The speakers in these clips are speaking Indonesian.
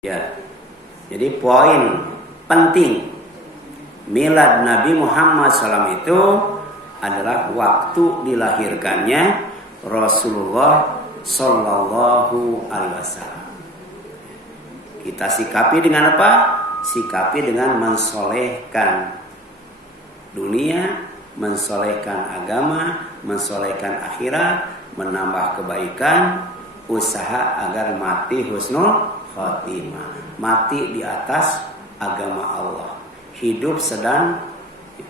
Ya, jadi poin penting milad Nabi Muhammad SAW itu adalah waktu dilahirkannya Rasulullah Sallallahu Alaihi Wasallam. Kita sikapi dengan apa? Sikapi dengan mensolehkan dunia, mensolehkan agama, mensolehkan akhirat, menambah kebaikan, usaha agar mati husnul khotimah, mati di atas agama Allah, hidup sedang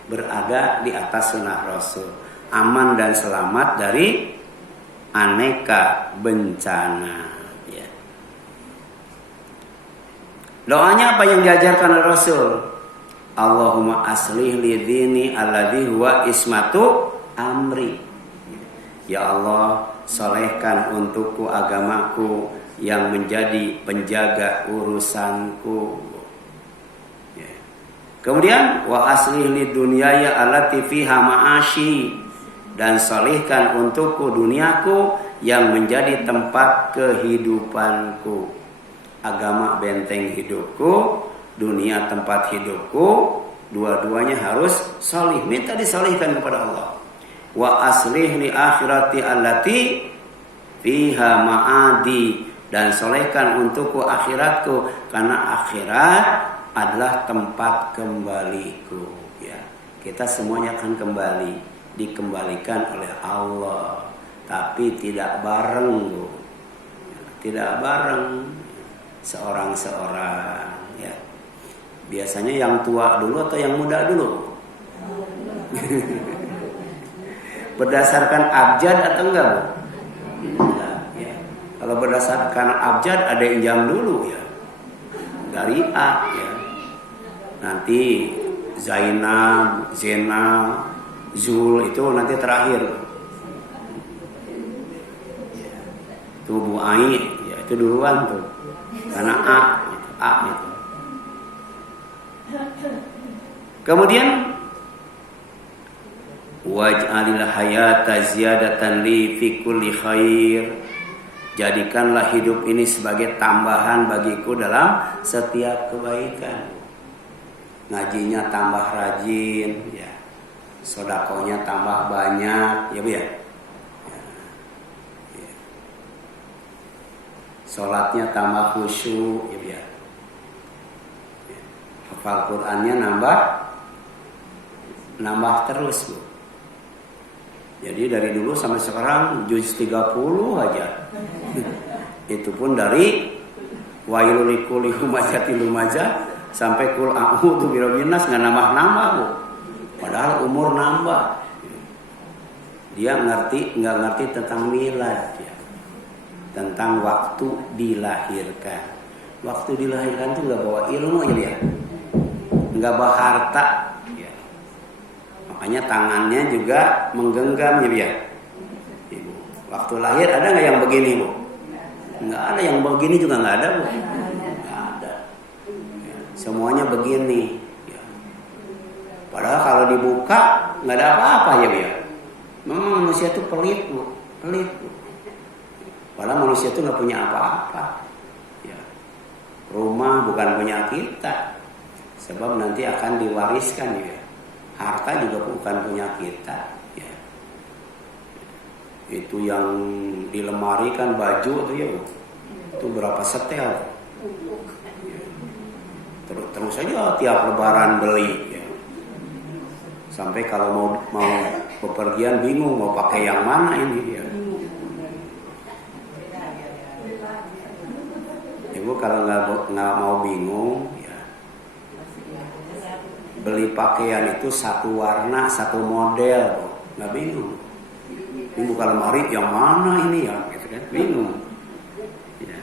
berada di atas sunnah Rasul, aman dan selamat dari aneka bencana. Ya. Doanya apa yang diajarkan oleh Rasul? Allahumma aslih li dini alladhi huwa ismatu amri. Ya Allah, solehkan untukku agamaku yang menjadi penjaga urusanku. Ya. Kemudian wa aslih li dunyaya allati fiha ma'ashi, dan solehkan untukku duniaku yang menjadi tempat kehidupanku. Agama benteng hidupku, dunia tempat hidupku, dua-duanya harus solih. Minta disolihkan kepada Allah. Wa aslih li akhirati allati fiha ma'adi, dan solehkan untukku akhiratku, karena akhirat adalah tempat kembaliku. Ya, kita semuanya akan kembali, dikembalikan oleh Allah, tapi tidak bareng, Bu. Tidak bareng, seorang-seorang. Ya, biasanya yang tua dulu atau yang muda dulu? Berdasarkan abjad atau enggak, Bu? Kalau berdasarkan abjad ada yang jam dulu ya, dari A ya. Nanti Zainab, Zena, Zul itu nanti terakhir. Itu Bu Ai ya, itu duluan tuh. Karena A itu. Kemudian waj'alil hayata ziyadatan li fi kulli khair. Jadikanlah hidup ini sebagai tambahan bagiku dalam setiap kebaikan. Ngajinya tambah rajin, ya. Sodakonya tambah banyak, ya Bu ya. Ya. Sholatnya tambah khusyuk, ya Bu ya. Hafal Qur'annya nambah terus, Bu. Jadi dari dulu sampai sekarang juz 30 aja. Itu pun dari wailul likulli humazatil lumazah sampai qul a'udzu birabbin nas, enggak nambah-nambah, Bu. Padahal umur nambah. Dia enggak ngerti tentang milad ya. Tentang waktu dilahirkan. Waktu dilahirkan itu enggak bawa ilmu aja dia. Enggak bawa harta. Makanya tangannya juga menggenggam ya. Ibu. Waktu lahir ada nggak yang begini, Bu? Nggak ada, yang begini juga nggak ada, Bu. Nggak ada. Ya, semuanya begini. Ya. Padahal kalau dibuka nggak ada apa-apa ya, Bu ya. Memang manusia itu pelit, Bu. Pelit, Bu. Padahal manusia itu nggak punya apa-apa. Ya. Rumah bukan punya kita. Sebab nanti akan diwariskan ya. Harta juga bukan punya kita ya. Itu yang di lemari kan baju tuh ya, Bu. Itu berapa setel ya. Terus saja tiap lebaran beli ya. Sampai kalau mau bepergian bingung mau pakai yang mana ini ya. Ibu kalau nggak mau bingung, beli pakaian itu satu warna, satu model, nggak bingung. Ini bukan lemari yang mana ini ya, gitu kan? Bingung. Ya.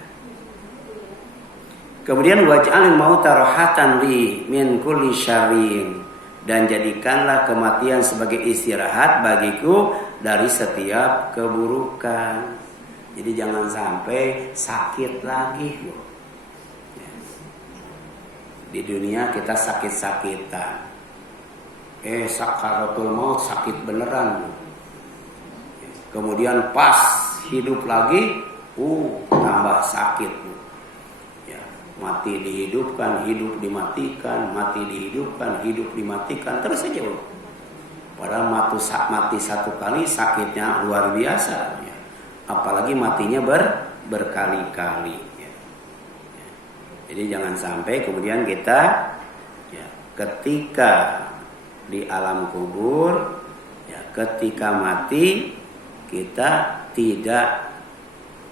Kemudian waj'alil mauta rahatan li min kulli syarrin, dan jadikanlah kematian sebagai istirahat bagiku dari setiap keburukan. Jadi jangan sampai sakit lagi, Bu. Di dunia kita sakit-sakitan. Sakaratul maut sakit beneran. Kemudian pas hidup lagi, tambah sakit. Ya. mati dihidupkan, hidup dimatikan, mati dihidupkan, hidup dimatikan, terus saja bro. Padahal mati satu kali sakitnya luar biasa, ya. Apalagi matinya berkali-kali. Ya. Ya. Jadi jangan sampai kemudian kita ya, ketika di alam kubur, ya, ketika mati kita tidak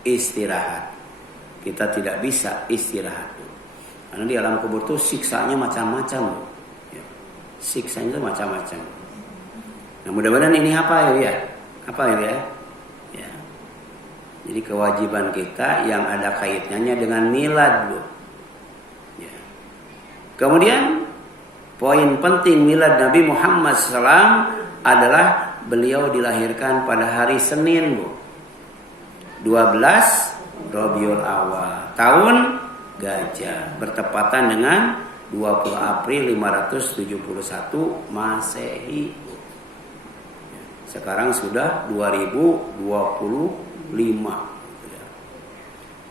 istirahat, kita tidak bisa istirahat. Karena di alam kubur tuh siksanya macam-macam, ya. Siksanya itu macam-macam. Nah mudah-mudahan ini apa ya? Apa ya? Ya. Jadi kewajiban kita yang ada kaitannya dengan milad, Bu. Ya. Kemudian poin penting milad Nabi Muhammad SAW adalah beliau dilahirkan pada hari Senin, Bu. 12 Rabiul Awal, tahun Gajah, bertepatan dengan 20 April 571 Masehi. Sekarang sudah 2025.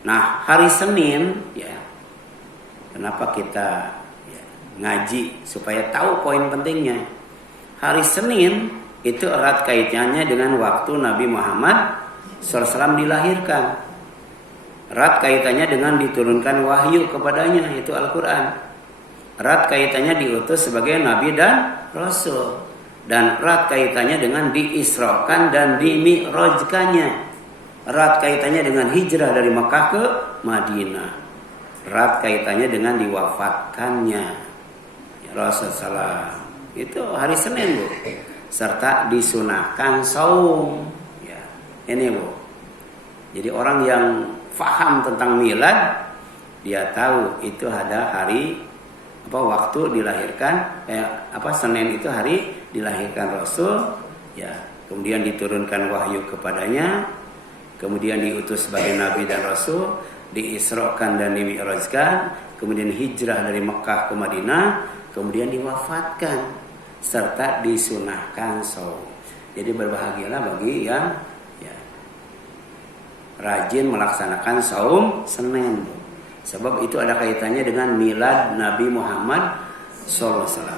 Nah, hari Senin ya. Kenapa kita ya, ngaji supaya tahu poin pentingnya. Hari Senin itu erat kaitannya dengan waktu Nabi Muhammad SAW dilahirkan. Erat kaitannya dengan diturunkan wahyu kepadanya, itu Al-Quran. Erat kaitannya diutus sebagai Nabi dan Rasul. Dan erat kaitannya dengan diisrokan dan dimi'rajkannya. Erat kaitannya dengan hijrah dari Makkah ke Madinah. Erat kaitannya dengan diwafatkannya ya, Rasulullah. Itu hari Senin, Bu. Serta disunahkan saum. Ya, ini, Bu. Jadi orang yang faham tentang milad, dia tahu itu ada hari waktu dilahirkan, Senin itu hari dilahirkan Rasul, ya, kemudian diturunkan wahyu kepadanya, kemudian diutus sebagai Nabi dan Rasul, diisrokan dan dimi'rajkan, kemudian hijrah dari Mekah ke Madinah, kemudian diwafatkan, serta disunahkan saum. Jadi berbahagialah bagi yang ya, rajin melaksanakan saum Senin. Sebab itu ada kaitannya dengan milad Nabi Muhammad SAW.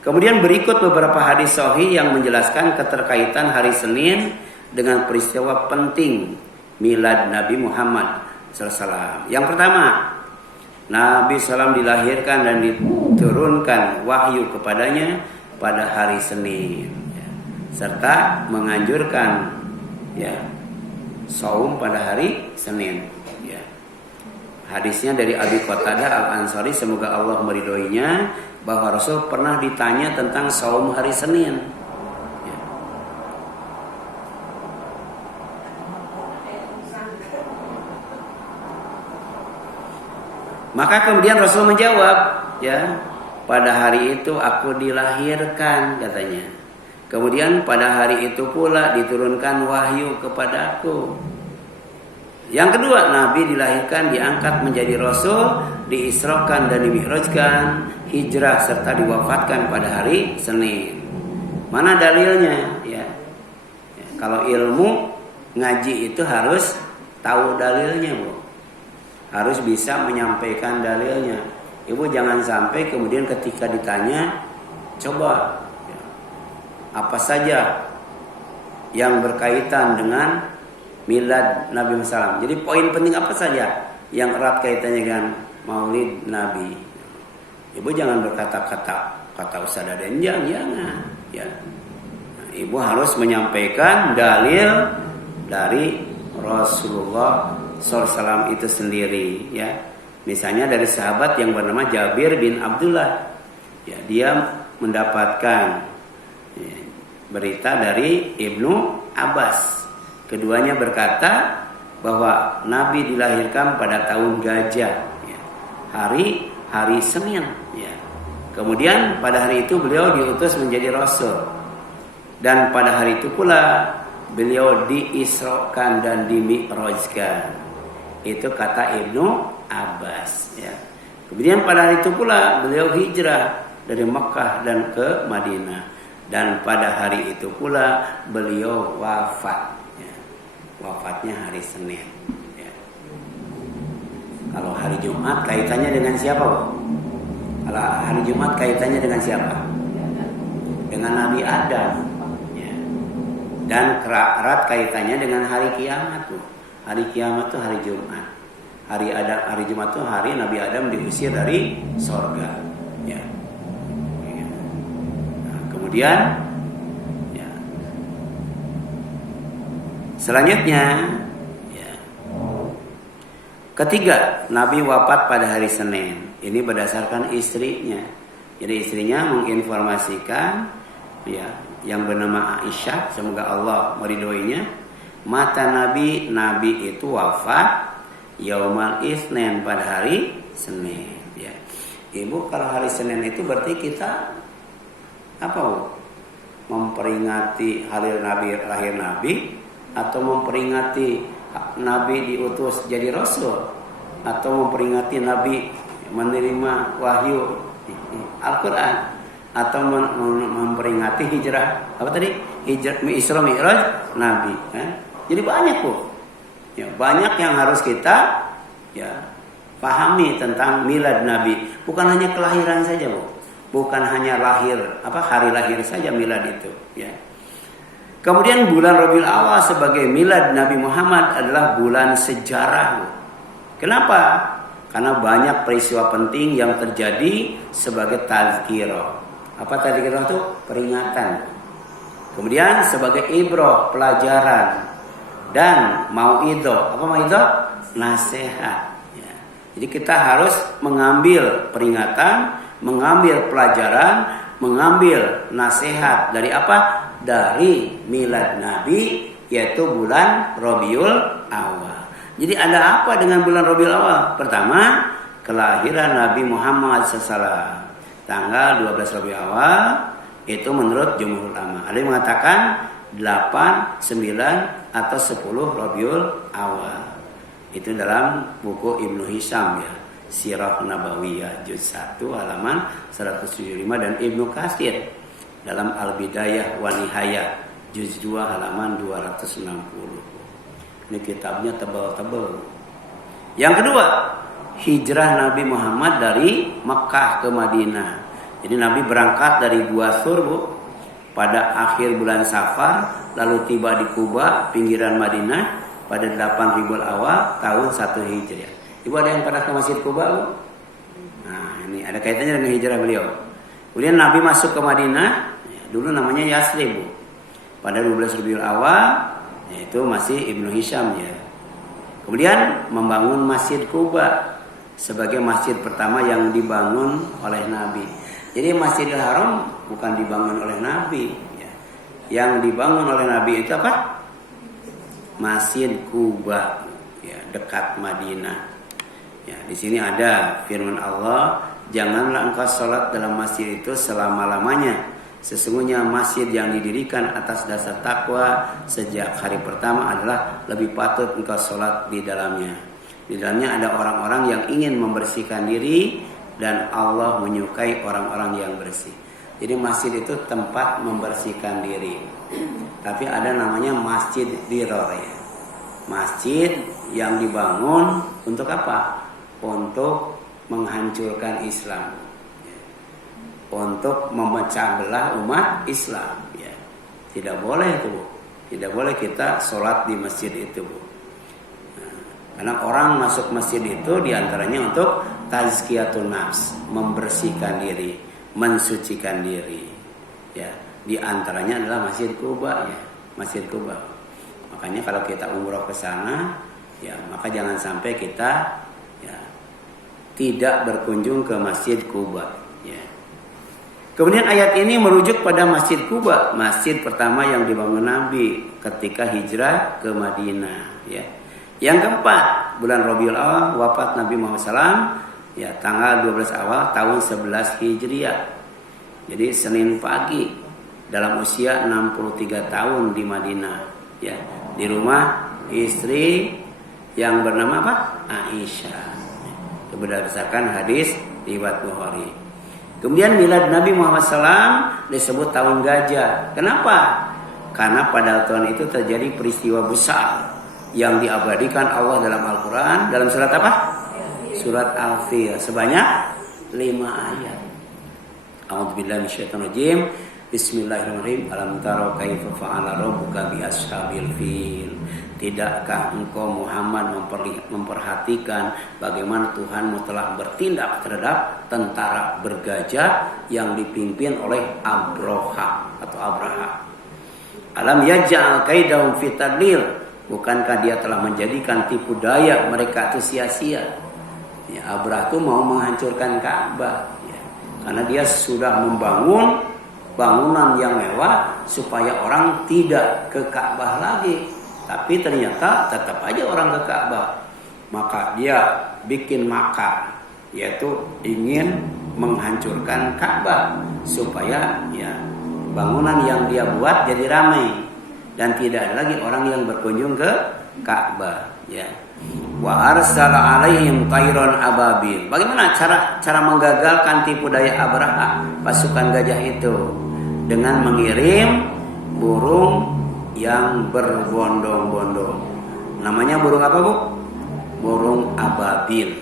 Kemudian berikut beberapa hadis sahih yang menjelaskan keterkaitan hari Senin dengan peristiwa penting milad Nabi Muhammad SAW. Yang pertama, Nabi SAW dilahirkan dan diturunkan wahyu kepadanya pada hari Senin, ya, serta menganjurkan ya, saum pada hari Senin. Hadisnya dari Abi Qatadah Al-Ansari, semoga Allah meridhoinya, bahwa Rasul pernah ditanya tentang saum hari Senin. Ya. Maka kemudian Rasul menjawab, ya, pada hari itu aku dilahirkan, katanya. Kemudian pada hari itu pula diturunkan wahyu kepadaku. Yang kedua, Nabi dilahirkan, diangkat menjadi Rasul, diisrokan dan dimi'rajkan, hijrah serta diwafatkan pada hari Senin. Mana dalilnya? Ya. Ya, kalau ilmu ngaji itu harus tahu dalilnya, Bu. Harus bisa menyampaikan dalilnya. Ibu jangan sampai kemudian ketika ditanya, coba ya, apa saja yang berkaitan dengan milad Nabi Muhammad. Jadi poin penting apa saja yang erat kaitannya dengan maulid Nabi. Ibu jangan berkata Ustaz Daden, jangan. Ya. Nah, ibu harus menyampaikan dalil dari Rasulullah SAW itu sendiri. Ya. Misalnya dari sahabat yang bernama Jabir bin Abdullah. Ya, dia mendapatkan ya, berita dari Ibnu Abbas. Keduanya berkata bahwa Nabi dilahirkan pada tahun Gajah, ya, hari Senin. Ya. Kemudian pada hari itu beliau diutus menjadi Rasul. Dan pada hari itu pula beliau diisrokan dan dimi'rajkan. Itu kata Ibnu Abbas. Ya. Kemudian pada hari itu pula beliau hijrah dari Mekah dan ke Madinah. Dan pada hari itu pula beliau wafat. Wafatnya hari Senin. Ya. Kalau hari Jumat kaitannya dengan siapa, Bu? Kalau hari Jumat kaitannya dengan siapa? Dengan Nabi Adam. Ya. Dan erat kaitannya dengan hari kiamat, Bu. Hari kiamat itu hari Jumat. Hari Jumat itu hari Nabi Adam diusir dari sorga. Ya. Nah, kemudian, ya. Selanjutnya. Ketiga, Nabi wafat pada hari Senin. Ini berdasarkan istrinya. Jadi istrinya menginformasikan, ya, yang bernama Aisyah, semoga Allah meridhoinya, mata Nabi itu wafat Yaumal Itsnin, pada hari Senin. Ya. Ibu, kalau hari Senin itu berarti kita apa, Bu? Memperingati hari Nabi, lahir Nabi, atau memperingati Nabi diutus jadi Rasul, atau memperingati Nabi menerima wahyu Al-Quran, atau memperingati hijrah, apa tadi? Hijrah Isra Mi'raj Nabi. Jadi banyak, Bu. Ya, banyak yang harus kita, ya, pahami tentang milad Nabi. Bukan hanya kelahiran saja, Bu. Bukan hanya hari lahir saja milad itu, ya. Kemudian bulan Rabiul Awal sebagai milad Nabi Muhammad adalah bulan sejarah. Kenapa? Karena banyak peristiwa penting yang terjadi sebagai tazkirah. Apa tazkirah itu? Peringatan. Kemudian sebagai ibrah, pelajaran. Dan mauidhah. Apa mauidhah? Nasihat. Ya. Jadi kita harus mengambil peringatan, mengambil pelajaran, mengambil nasihat dari apa? Dari milad Nabi, yaitu bulan Rabiul Awal. Jadi ada apa dengan bulan Rabiul Awal? Pertama, kelahiran Nabi Muhammad SAW. Tanggal 12 Rabiul Awal itu menurut jumhur ulama. Ada yang mengatakan 8, 9 atau 10 Rabiul Awal. Itu dalam buku Ibnu Hisham, ya, Sirah Nabawiyah juz 1 halaman 175, dan Ibnu Katsir dalam Al-Bidayah wa Nihayah juz 2 halaman 260. Ini kitabnya tebal-tebal. Yang kedua, hijrah Nabi Muhammad dari Mekah ke Madinah. Jadi Nabi berangkat dari Gua Thur, Bu, pada akhir bulan Safar, lalu tiba di Kuba, pinggiran Madinah, pada 8 Rabiul Awal tahun 1 Hijriah. Ibu ada yang pernah ke Masjid Kuba, Bu? Nah, ini ada kaitannya dengan hijrah beliau. Kemudian Nabi masuk ke Madinah, dulu namanya Yasrib, Bu. Pada 12 Rabiul Awal, yaitu masih Ibnu Hisham, ya. Kemudian membangun Masjid Kuba sebagai masjid pertama yang dibangun oleh Nabi. Jadi Masjidil Haram bukan dibangun oleh Nabi, ya. Yang dibangun oleh Nabi itu apa? Masjid Kuba, ya, dekat Madinah. Ya, di sini ada firman Allah, janganlah engkau sholat dalam masjid itu selama-lamanya. Sesungguhnya masjid yang didirikan atas dasar takwa sejak hari pertama adalah lebih patut engkau sholat di dalamnya. Di dalamnya ada orang-orang yang ingin membersihkan diri, dan Allah menyukai orang-orang yang bersih. Jadi masjid itu tempat membersihkan diri. Tapi ada namanya masjid dirar, ya. Masjid yang dibangun untuk apa? Untuk menghancurkan Islam, untuk memecah belah umat Islam, ya. Tidak boleh itu, Bu. Tidak boleh kita sholat di masjid itu, Bu. Nah, karena orang masuk masjid itu diantaranya untuk tazkiyatun nafs, membersihkan diri, mensucikan diri, ya. Diantaranya adalah Masjid Kuba, ya. Masjid Kuba. Makanya kalau kita umroh ke sana, ya, maka jangan sampai kita, ya, tidak berkunjung ke Masjid Kuba. Kemudian ayat ini merujuk pada Masjid Kuba, masjid pertama yang dibangun Nabi ketika hijrah ke Madinah, ya. Yang keempat, bulan Rabiul Awal wafat Nabi Muhammad SAW, ya, tanggal 12 awal tahun 11 Hijriah. Jadi Senin pagi, dalam usia 63 tahun di Madinah, ya, di rumah istri yang bernama apa? Aisyah. Itu berdasarkan hadis riwayat Bukhari. Kemudian milad Nabi Muhammad SAW disebut tahun gajah. Kenapa? Karena pada tahun itu terjadi peristiwa besar yang diabadikan Allah dalam Al-Quran. Dalam surat apa? surat Al-Fil sebanyak 5 ayat. A'udzubillahi minasyaitonirrajim. Bismillahirrahmanirrahim. Alam taro kaifa fa'ala rabbuka bi ashabil fil. Tidakkah engkau Muhammad memperhatikan bagaimana Tuhanmu telah bertindak terhadap tentara bergajah yang dipimpin oleh Abraha atau Abraha. Alam yaj'al kaidahum fi tadlil. Bukankah dia telah menjadikan tipu daya mereka itu sia-sia? Ya, Abraha itu mau menghancurkan Ka'bah, ya. Karena dia sudah membangun bangunan yang mewah supaya orang tidak ke Ka'bah lagi. Tapi ternyata tetap aja orang ke Ka'bah. Maka dia bikin makar, yaitu ingin menghancurkan Ka'bah supaya ya bangunan yang dia buat jadi ramai dan tidak ada lagi orang yang berkunjung ke Ka'bah, ya. Wa arsala alaihim tayran ababil. Bagaimana cara menggagalkan tipu daya Abraha pasukan gajah itu? Dengan mengirim burung yang berbondong-bondong. Namanya burung apa, Bu? Burung ababil.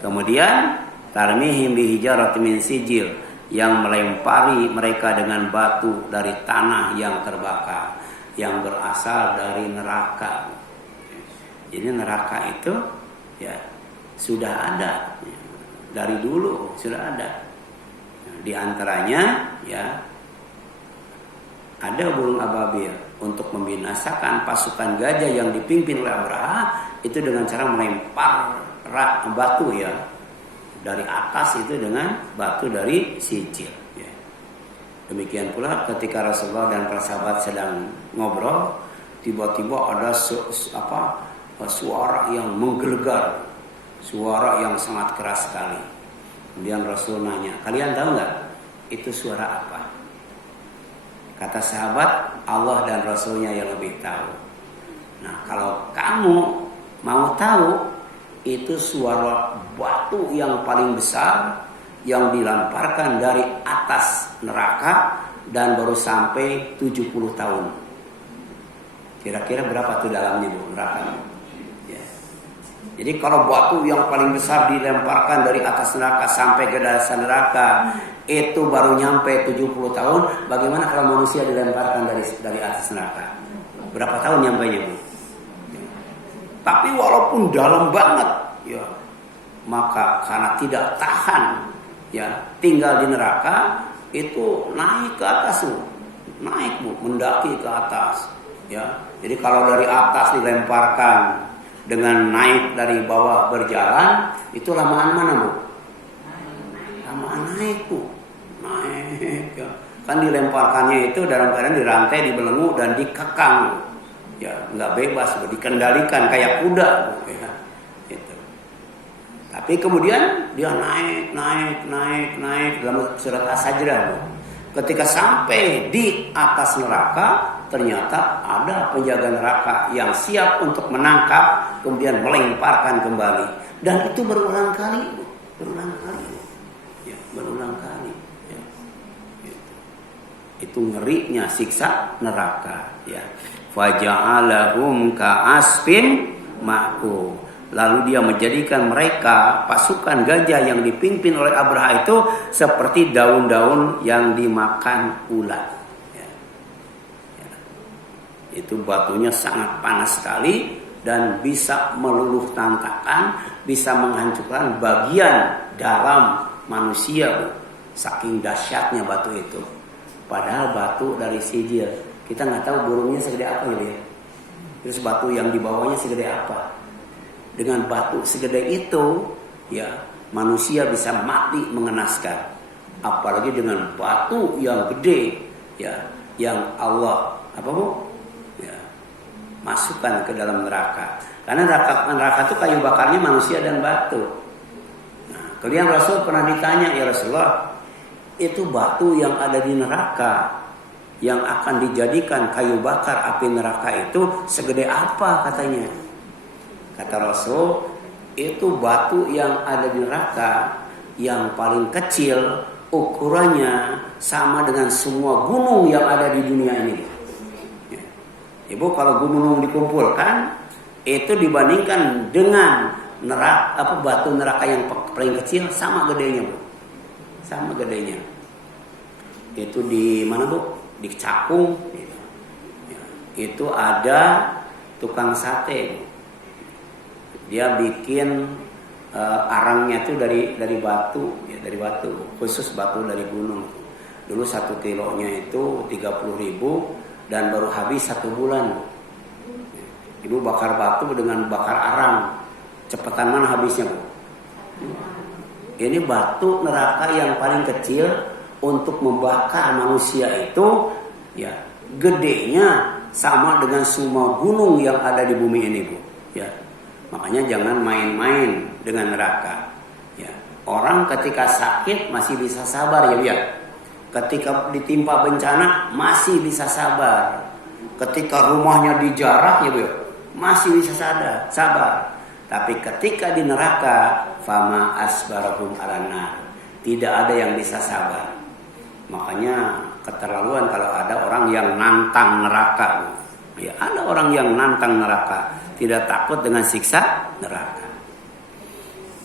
Kemudian tarmihim bihijaratin min sijil, yang melempari mereka dengan batu dari tanah yang terbakar, yang berasal dari neraka. Jadi neraka itu ya sudah ada, dari dulu sudah ada. Di antaranya ya ada burung ababil untuk membinasakan pasukan gajah yang dipimpin oleh Abraha itu dengan cara melempar batu ya dari atas itu dengan batu dari sijil. Ya. Demikian pula ketika Rasulullah dan para sahabat sedang ngobrol, tiba-tiba ada suara yang menggelegar, suara yang sangat keras sekali. Kemudian Rasul nanya, kalian tahu nggak itu suara apa? Kata sahabat, Allah dan Rasulnya yang lebih tahu. Nah, kalau kamu mau tahu, itu suara batu yang paling besar yang dilemparkan dari atas neraka dan baru sampai 70 tahun. Kira-kira berapa tuh dalamnya, Bu, neraka? Ya. Jadi kalau batu yang paling besar dilemparkan dari atas neraka sampai ke dasar neraka itu baru nyampe 70 tahun, bagaimana kalau manusia dilemparkan dari atas neraka? Berapa tahun nyampainya, Bu? Tapi walaupun dalam banget, ya, maka karena tidak tahan, ya, tinggal di neraka, itu naik ke atas, Bu. Naik, Bu, mendaki ke atas, ya. Jadi kalau dari atas dilemparkan dengan naik dari bawah berjalan, itu lamaan mana, Bu? Lamaan naik, Bu. Naik, ya. Kan dilemparkannya itu dalam keadaan dirantai, dibelenggu dan dikekang, ya, nggak bebas, Bu. Dikendalikan kayak kuda, Bu, ya. Gitu. Tapi kemudian dia naik dalam surat As-Sajdah, Bu. Ketika sampai di atas neraka, ternyata ada penjaga neraka yang siap untuk menangkap, kemudian melemparkan kembali. Dan itu berulang kali, Bu. Berulang kali. Ya, berulang kali. Ya. Gitu. Itu ngerinya siksa neraka, ya. Faja'alahum ka'asfin ma'kul. Lalu dia menjadikan mereka pasukan gajah yang dipimpin oleh Abraha itu seperti daun-daun yang dimakan ulat. Ya. Ya. Itu batunya sangat panas sekali dan bisa meluluh lantakan, bisa menghancurkan bagian dalam manusia, Bu. Saking dahsyatnya batu itu. Padahal batu dari sijil. Kita nggak tahu burungnya segede apa ya. Terus batu yang dibawanya segede apa. Dengan batu segede itu, ya, manusia bisa mati mengenaskan. Apalagi dengan batu yang gede, ya, yang Allah ya, masukkan ke dalam neraka. Karena neraka itu kayu bakarnya manusia dan batu. Nah, kemudian Rasul pernah ditanya, ya Rasulullah, itu batu yang ada di neraka yang akan dijadikan kayu bakar api neraka itu segede apa katanya? Kata Rasul, itu batu yang ada di neraka yang paling kecil, ukurannya sama dengan semua gunung yang ada di dunia ini. Ibu, kalau gunung dikumpulkan, itu dibandingkan dengan batu neraka yang paling kecil sama gedenya, Bu. Sama gedenya. Itu di mana, Bu? Di Cakung. Gitu. Ya, itu ada tukang sate. Dia bikin arangnya tuh dari batu, ya, dari batu, khusus batu dari gunung. Dulu 1 kilonya itu 30.000 dan baru habis 1 bulan. Ibu bakar batu dengan bakar arang. Cepetan mana habisnya, Bu? Ini batu neraka yang paling kecil untuk membakar manusia itu, ya, gedenya sama dengan semua gunung yang ada di bumi ini, Bu. Ya. Makanya jangan main-main dengan neraka. Ya. Orang ketika sakit masih bisa sabar, ya, Bu, ya. Ketika ditimpa bencana masih bisa sabar. Ketika rumahnya dijarah, ya, Bu, masih bisa sabar. Tapi ketika di neraka, fama asbarahum alannar, tidak ada yang bisa sabar. Makanya keterlaluan kalau ada orang yang nantang neraka, Bu. Ya, ada orang yang nantang neraka, tidak takut dengan siksa neraka.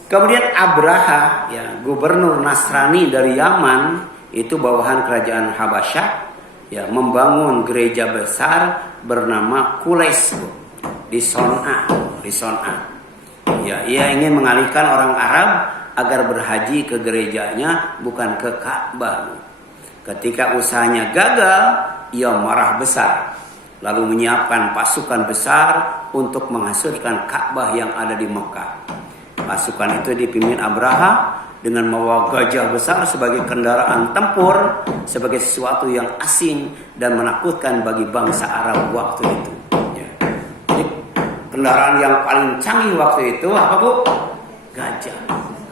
Kemudian Abraha, ya, gubernur Nasrani dari Yaman, itu bawahan kerajaan Habasyah, ya, membangun gereja besar bernama Kules di Son'a. Ya, ia ingin mengalihkan orang Arab agar berhaji ke gerejanya bukan ke Ka'bah. Ketika usahanya gagal, ia marah besar, lalu menyiapkan pasukan besar untuk menghancurkan Ka'bah yang ada di Mekah. Pasukan itu dipimpin Abraha dengan membawa gajah besar sebagai kendaraan tempur, sebagai sesuatu yang asing dan menakutkan bagi bangsa Arab waktu itu. Ya. Jadi kendaraan yang paling canggih waktu itu apa, Bu? Gajah.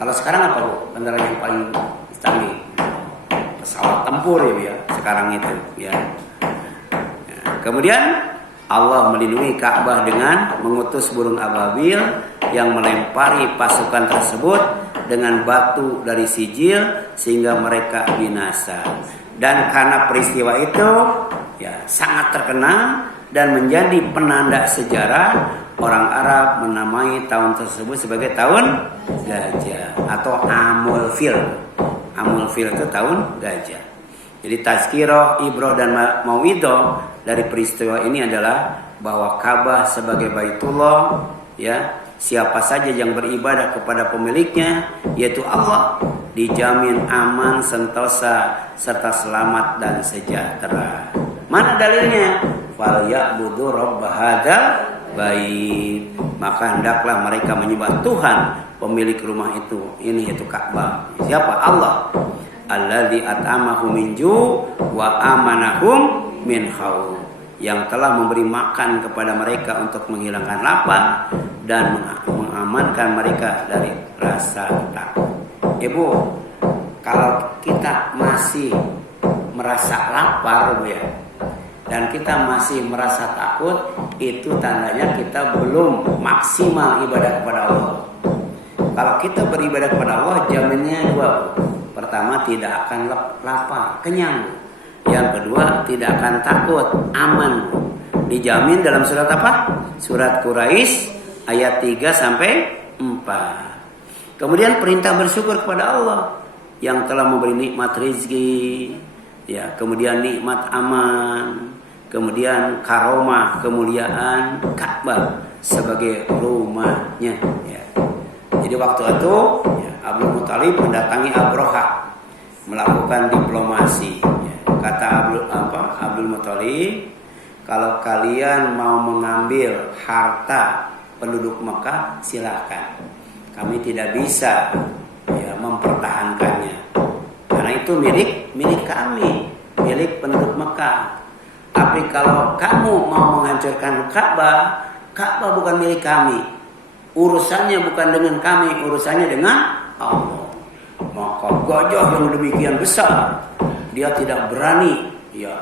Kalau sekarang apa, Bu? Kendaraan yang paling canggih? Pesawat tempur, ya, sekarang itu, ya. Kemudian Allah melindungi Ka'bah dengan mengutus burung ababil yang melempari pasukan tersebut dengan batu dari sijil sehingga mereka binasa. Dan karena peristiwa itu, ya, sangat terkenal dan menjadi penanda sejarah, orang Arab menamai tahun tersebut sebagai tahun gajah atau Amul Fil. Amul Fil itu tahun gajah. Jadi tazkirah, ibrah dan mauidhah dari peristiwa ini adalah bahwa Ka'bah sebagai Baitullah, ya, siapa saja yang beribadah kepada pemiliknya, yaitu Allah, dijamin aman, sentosa, serta selamat dan sejahtera. Mana dalilnya? Fal ya'budu rabb hadzal bait. Maka hendaklah mereka menyembah Tuhan pemilik rumah itu. Ini yaitu Ka'bah. Siapa? Allah. Alladzi at'amahum min ju' wa amanahum min khauf. Yang telah memberi makan kepada mereka untuk menghilangkan lapar dan mengamankan mereka dari rasa takut. Ibu, kalau kita masih merasa lapar, Bu, ya, dan kita masih merasa takut, itu tandanya kita belum maksimal ibadah kepada Allah. Kalau kita beribadah kepada Allah, jaminnya 2. Pertama, tidak akan lapar, kenyang. Yang kedua, tidak akan takut, aman. Dijamin dalam surat apa? Surat Quraisy ayat 3-4. Kemudian perintah bersyukur kepada Allah yang telah memberi nikmat rezeki, ya, kemudian nikmat aman, kemudian karomah, kemuliaan Ka'bah sebagai rumahnya, ya. Jadi waktu itu, ya, Abdul Muthalib mendatangi Abraha melakukan diplomasi. Ya. Kata Abdul Muthalib, kalau kalian mau mengambil harta penduduk Mekah, silakan. Kami tidak bisa, ya, mempertahankannya, karena itu milik kami, milik penduduk Mekah. Tapi kalau kamu mau menghancurkan Ka'bah, Ka'bah bukan milik kami. Urusannya bukan dengan kami, urusannya dengan Allah. Maka gajah yang demikian besar, dia tidak berani, ya,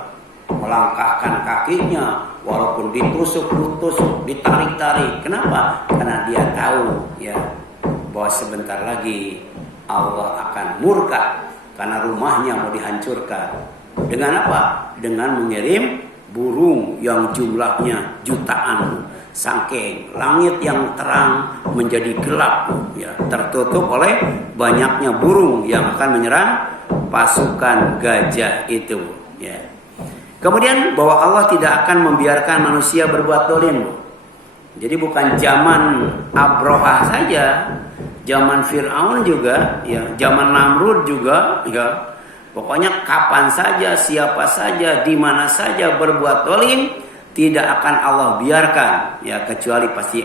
melangkahkan kakinya walaupun ditusuk, ditarik-tarik. Kenapa? Karena dia tahu, ya, bahwa sebentar lagi Allah akan murka karena rumahnya mau dihancurkan. Dengan apa? Dengan mengirim burung yang jumlahnya jutaan, Saking langit yang terang menjadi gelap, ya, tertutup oleh banyaknya burung yang akan menyerang pasukan gajah itu, ya. Kemudian bahwa Allah tidak akan membiarkan manusia berbuat dolim. Jadi bukan zaman Abrahah saja, zaman Fir'aun juga, ya, zaman Namrud juga, ya. Pokoknya kapan saja, siapa saja, di mana saja berbuat dolim, tidak akan Allah biarkan, ya, kecuali pasti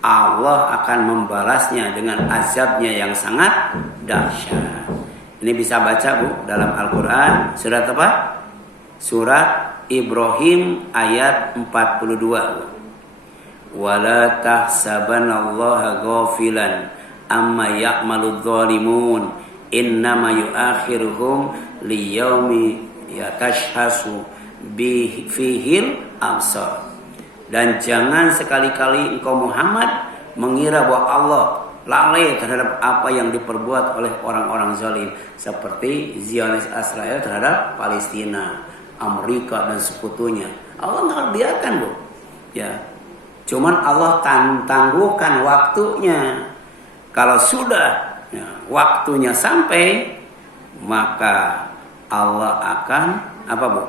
Allah akan membalasnya dengan azabnya yang sangat dahsyat. Ini bisa baca, Bu, dalam Al-Quran. Surat apa? Surat Ibrahim ayat 42. Wala tahsabanallaha ghafilan amma ya'maludz zalimun innama yu'akhiruhum liyaumi yatashhasu fihil absar. Dan jangan sekali-kali engkau Muhammad mengira bahwa Allah lalai terhadap apa yang diperbuat oleh orang-orang zalim, seperti Zionis Israel terhadap Palestina, Amerika dan sekutunya. Allah nggak biarkan, Bu, ya. Cuman Allah tangguhkan waktunya. Kalau sudah, ya, waktunya sampai, maka Allah akan apa, Bu?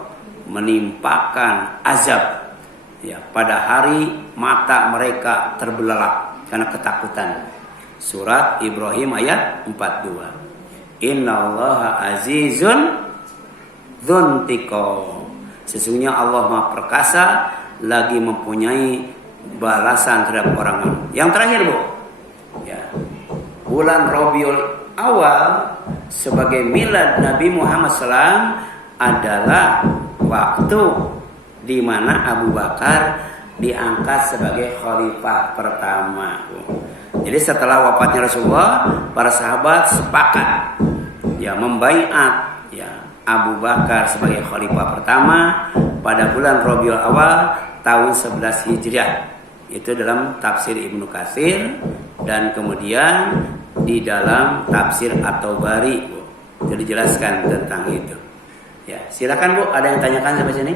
Menimpakan azab, ya, pada hari mata mereka terbelalak karena ketakutan. Surat Ibrahim ayat 42. Innallaha azizun dzuntiqam. Sesungguhnya Allah Maha Perkasa, lagi mempunyai balasan terhadap orang. Yang terakhir, Bu, ya, bulan Rabiul Awal sebagai milad Nabi Muhammad SAW adalah waktu di mana Abu Bakar diangkat sebagai khalifah pertama. Jadi setelah wafatnya Rasulullah, para sahabat sepakat, ya, membaiat, ya, Abu Bakar sebagai khalifah pertama pada bulan Rabiul Awal tahun 11 Hijriah. Itu dalam tafsir Ibnu Katsir, dan kemudian di dalam tafsir At-Tabari, Bu, itu dijelaskan tentang itu. Ya, silakan, Bu, ada yang tanyakan sampai sini?